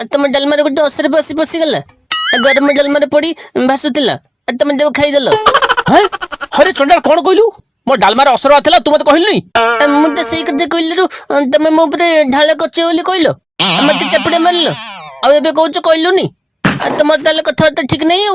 तुम डालमार गोटे असर बसी पशिगला गरम डालमार पड़ी भासुला तुम देव खाईदेल। अरे चंडाल कौन कहलु मो डालमार असर आथिला तू मते कहलु मु तो सेई कथे कहलु तुम मो ऊपर ढाल करछ बोली कहलो मते चपड़े मारलो आ एबे कहूछ कहलुनी तुम ताले कथा ठीक नहीं।